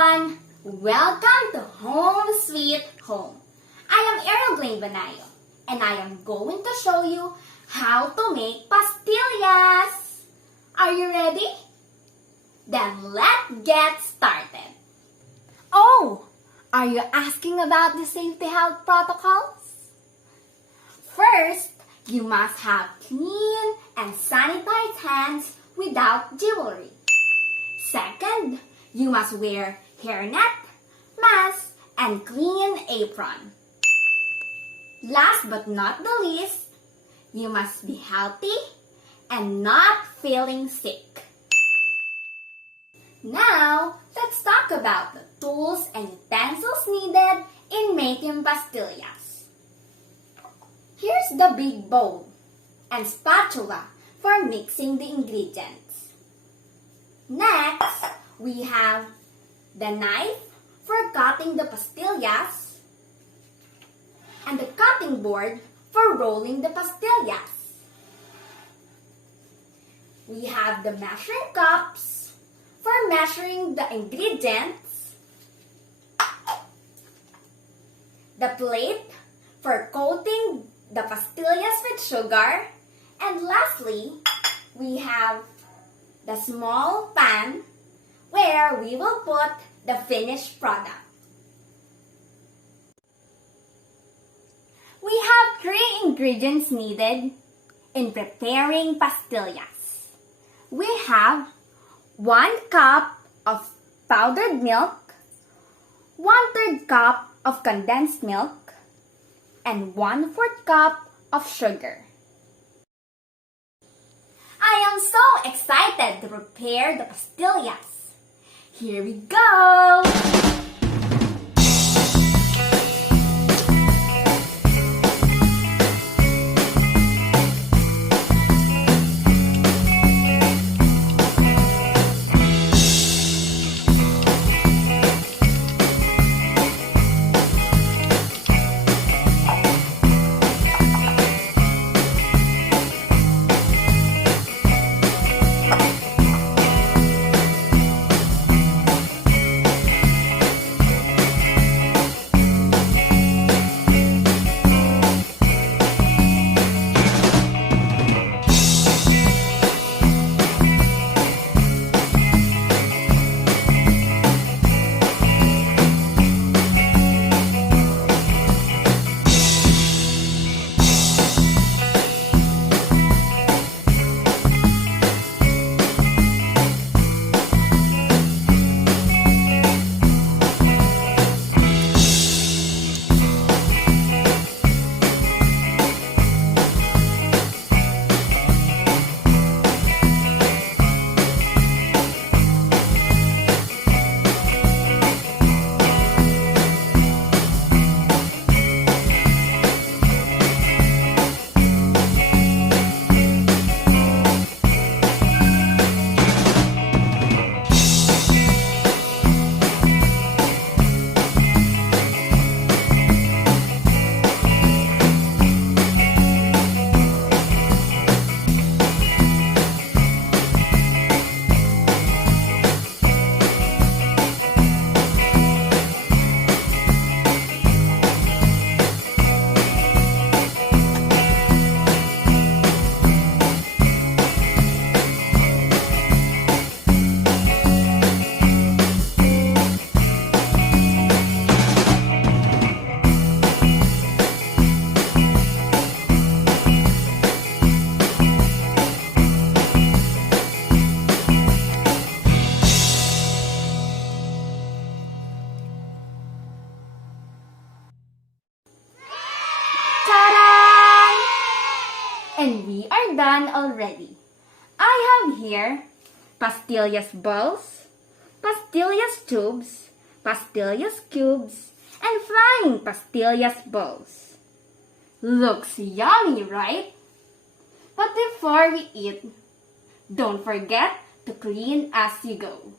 everyone! Welcome to Home Sweet Home. I am Banayo, and I am going to show you how to make pastillas. Are you ready? Then let's get started. Oh, are you asking about the safety health protocols? First, you must have clean and sanitized hands without jewelry. Second, you must wear hairnet, mask, and clean apron. Last but not the least, you must be healthy and not feeling sick. Now, let's talk about the tools and utensils needed in making pastillas. Here's the big bowl and spatula for mixing the ingredients. Next, we have the knife for cutting the pastillas and the cutting board for rolling the pastillas. We have the measuring cups for measuring the ingredients, the plate for coating the pastillas with sugar, and lastly, we have the small pan where we will put the finished product. We have 3 ingredients needed in preparing pastillas. We have 1 cup of powdered milk, 1/3 cup of condensed milk, and 1/4 cup of sugar. I am so excited to prepare the pastillas. Here we go! And we are done already. I have here pastillas balls, pastillas tubes, pastillas cubes, and flying pastillas balls. Looks yummy, right? But before we eat, don't forget to clean as you go.